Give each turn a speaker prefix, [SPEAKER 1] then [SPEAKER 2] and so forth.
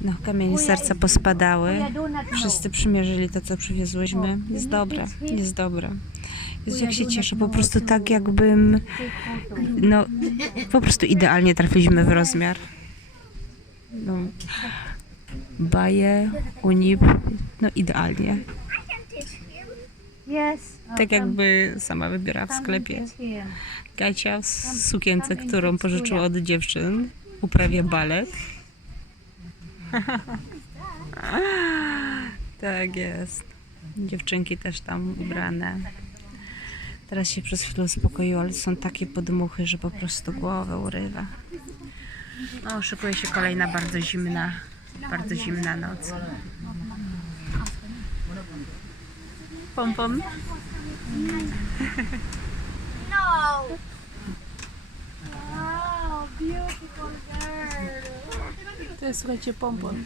[SPEAKER 1] No, kamienie serca pospadały. Wszyscy przymierzyli to, co przywiozłyśmy. Jest dobre, jest dobre. Jezu, jak się cieszę, po prostu tak jakbym, no, po prostu idealnie trafiliśmy w rozmiar. No, baje, unip, no idealnie. Tak jakby sama wybierała w sklepie. Kacia w sukience, którą pożyczyła od dziewczyn, uprawia balet. tak jest. Dziewczynki też tam ubrane. Teraz się przez chwilę uspokoiło, ale są takie podmuchy, że po prostu głowę urywa. No, szykuje się kolejna bardzo zimna, bardzo zimna noc. Pom pom. Girl. To jest słuchajcie pompon.